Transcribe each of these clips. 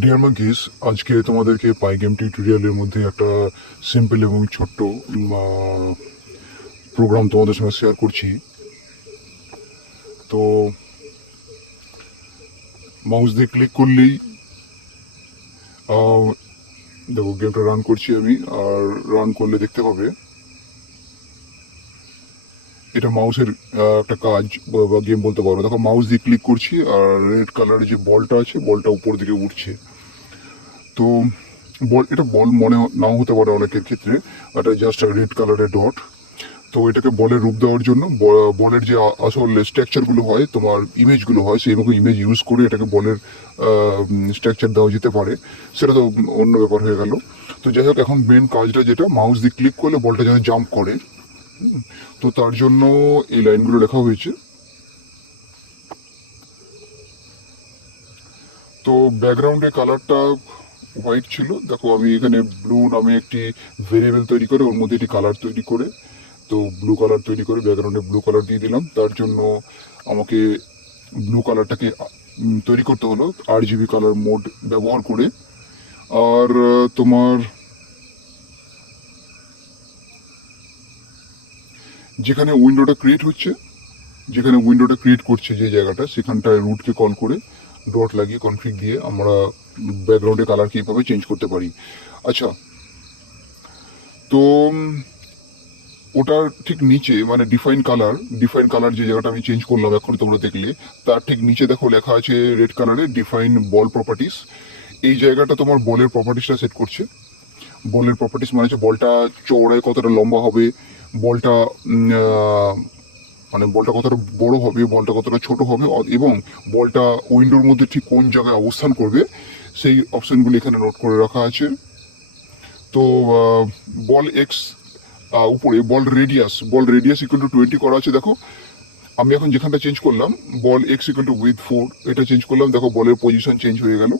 Deer monkeys আজকে তোমাদেরকে পাই game টিউটোরিয়ালের মধ্যে একটা সিম্পল এবং ছোট্ট প্রোগ্রাম তোমাদের সঙ্গে শেয়ার করছি। তো মাউস দিয়ে ক্লিক করলেই দেখো গেমটা রান করছি আমি, আর রান করলে দেখতে পাবে এটা মাউসের একটা কাজ, বা- গেম বলতে পারো। দেখো মাউস দিয়ে ক্লিক করছি, আর রেড কালারের যে বলটা আছে, বলটা উপর দিকে উঠছে। তো, বল, এটা বল মনে নাও হতে পারে অনেকের ক্ষেত্রে, এটা জাস্ট রেড কালারের ডট তো, এটাকে বলের রূপ দেওয়ার জন্য বলের যে আসল স্ট্রাকচারগুলো হয়, তোমার ইমেজগুলো হয়, সেই রকম ইমেজ ইউজ করে এটাকে বলের স্ট্রাকচার দেওয়া যেতে পারে। সেটা তো অন্য ব্যাপার হয়ে গেল। তো যাই হোক, এখন মেন কাজটা যেটা মাউস দিয়ে ক্লিক করলে বলটা যেন জাম্প করে। তো তার জন্য এই লাইনগুলো লেখা হয়েছে। তো ব্যাকগ্রাউন্ডে কালারটা হোয়াইট ছিল। দেখো, আমি এখানে ব্লু নামে একটি ভেরিয়েবল তৈরি করে, ওর মধ্যে একটি কালার তৈরি করে, তো ব্লু কালার তৈরি করে ব্যাকগ্রাউন্ডে ব্লু কালার দিয়ে দিলাম। তার জন্য আমাকে ব্লু কালারটাকে তৈরি করতে হলো আর জিবি কালার মোড ব্যবহার করে। আর তোমার যেখানে উইন্ডোটা ক্রিয়েট হচ্ছে, যেখানে উইন্ডোটা ক্রিয়েট করছে যে জায়গাটা, সেখানটায় রুটকে কল করে ডট লাগিয়ে কনফিগ দিয়ে আমরা ব্যাকগ্রাউন্ডের কালারকে এইভাবে চেঞ্জ করতে পারি। আচ্ছা তো ওটার ঠিক নিচে মানে ডিফাইন কালার ডিফাইন কালার যে জায়গাটা আমি চেঞ্জ করলাম এখন তোমরা দেখলে, তার ঠিক নিচে দেখো লেখা আছে রেড কালারে ডিফাইন বল প্রপার্টিস এই জায়গাটা তোমার বলের প্রপার্টিসটা সেট করছে। বলের প্রপার্টিস মানে হচ্ছে বলটা চৌড়ায় কতটা লম্বা হবে বলটা মানে বলটা কতটা বড় হবে, বলটা কতটা ছোট হবে এবং বলটা উইন্ডোর মধ্যে ঠিক কোন জায়গায় অবস্থান করবে, সেই অপশনগুলি এখানে নোট করে রাখা আছে। তো বল এক্স উপরে, ball radius ball radius equal to twenty করা আছে, দেখো। আমি এখন যেখানটা চেঞ্জ করলাম, ball x equal to with four এটা চেঞ্জ করলাম, দেখো বলের পজিশন চেঞ্জ হয়ে গেল।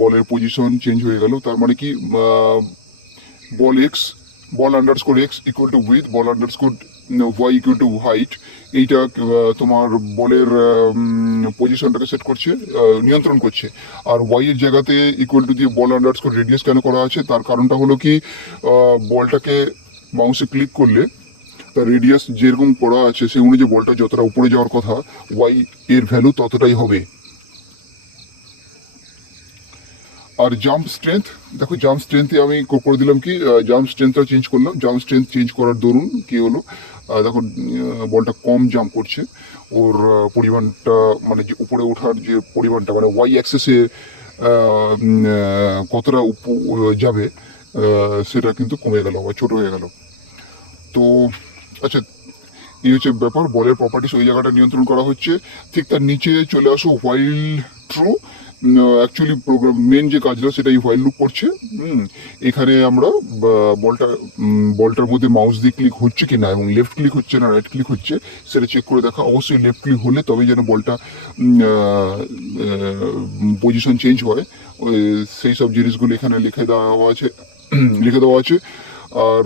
বলের পজিশন চেঞ্জ হয়ে গেল, তার মানে কি ball x ball underscore x equal to with ball underscore y equal to height এইটা তোমার বলের পজিশনটাকে সেট করছে নিয়ন্ত্রণ করছে। আর ওয়াই এর জায়গাতে ইকুয়াল টু দিয়ে বল আন্ডারস্কোর রেডিয়াস কেন করা আছে? তার কারণটা হলো কি বলটাকে মাউসে ক্লিক করলে তার রেডিয়াস যেরকম করা আছে, সেই অনুযায়ী বলটা যতটা উপরে যাওয়ার কথা ওয়াই এর ভ্যালু ততটাই হবে। আর জাম্প স্ট্রেংথ দেখো জাম্প স্ট্রেংথে আমি করে দিলাম কি জাম্প স্ট্রেংথটা চেঞ্জ করলাম। জাম্প স্ট্রেংথ চেঞ্জ করার দরুন কি হলো দেখো বলটা কম জাম্প করছে। ওর পরিমাণটা মানে যে উপরে ওঠার যে পরিমাণটা মানে ওয়াই অ্যাক্সেসে কতটা যাবে সেটা কিন্তু কমে গেল বা ছোট হয়ে গেল। তো আচ্ছা এই হচ্ছে ব্যাপার। বলের প্রপার্টিস ওই জায়গাটা নিয়ন্ত্রণ করা হচ্ছে। ঠিক তার নিচে চলে আসো while true actually program main যে কাজটা সেটা এই হোয়াইল লুপ করছে এখানে আমরা বলটা বলটার মধ্যে মাউস দিয়ে ক্লিক হচ্ছে কি না এবং লেফট ক্লিক হচ্ছে না রাইট ক্লিক হচ্ছে, সেটা চেক করে দেখা। অবশ্যই লেফট ক্লিক হলে তবে যেন বলটা পজিশন চেঞ্জ হয়। সেই সব জিনিসগুলো এখানে লিখে দেওয়া আছে লিখে দেওয়া আছে। আর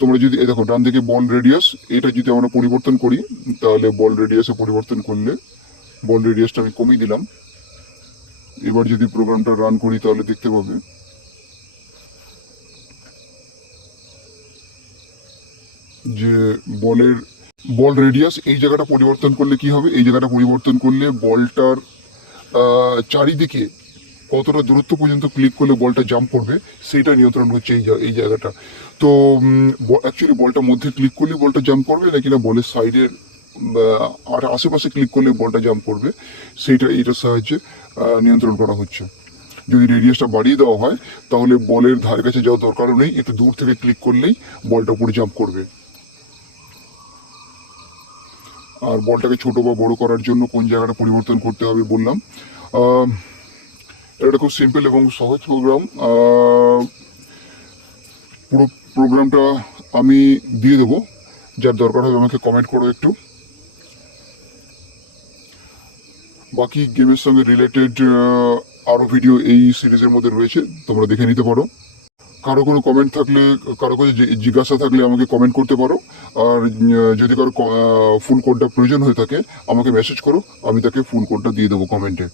তোমরা যদি দেখো, ডান দিকে বল রেডিয়াস এটা যদি আমরা পরিবর্তন করি, তাহলে বল রেডিয়াসে পরিবর্তন করলে বল রেডিয়াসটা আমি কমিয়ে দিলাম। এবার যদি প্রোগ্রামটা রান করি, তাহলে দেখতে পাবে। যে বলের, বল রেডিয়াস এই জায়গাটা পরিবর্তন করলে কি হবে? এই জায়গাটা পরিবর্তন করলে বলটার চারিদিকে কতটা দূরত্ব পর্যন্ত ক্লিক করলে বলটা জাম্প করবে, সেইটা নিয়ন্ত্রণ হচ্ছে এই এই জায়গাটা। তো অ্যাকচুয়ালি বলটা মধ্যে ক্লিক করলে বলটা জাম্প করবে, নাকি না বলের সাইডের আর আশেপাশে ক্লিক করলে বলটা জাম্প করবে, সেইটা এইটার সাহায্যে নিয়ন্ত্রণ করা হচ্ছে। যদি রেডিয়াসটা বাড়িয়ে দেওয়া হয়, তাহলে বলের ধারে কাছে যাওয়ার দরকারও নেই, একটু দূর থেকে ক্লিক করলেই বলটা উপরে জাম্প করবে। আর বলটাকে ছোট বা বড় করার জন্য কোন জায়গাটা পরিবর্তন করতে হবে বললাম। এটা খুব সিম্পল এবং সহজ প্রোগ্রাম পুরো প্রোগ্রামটা আমি দিয়ে দেবো। যার দরকার হবে আমাকে কমেন্ট করো একটু। বাকি গেমের সঙ্গে রিলেটেড আরও ভিডিও এই সিরিজের মধ্যে রয়েছে, তোমরা দেখে নিতে পারো। কারও কোনো কমেন্ট থাকলে, কারও কোনো জিজ্ঞাসা থাকলে আমাকে কমেন্ট করতে পারো। আর যদি কারও ফুল কোডটা প্রয়োজন হয়ে থাকে, আমাকে মেসেজ করো, আমি তাকে ফুল কোডটা দিয়ে দেবো কমেন্টে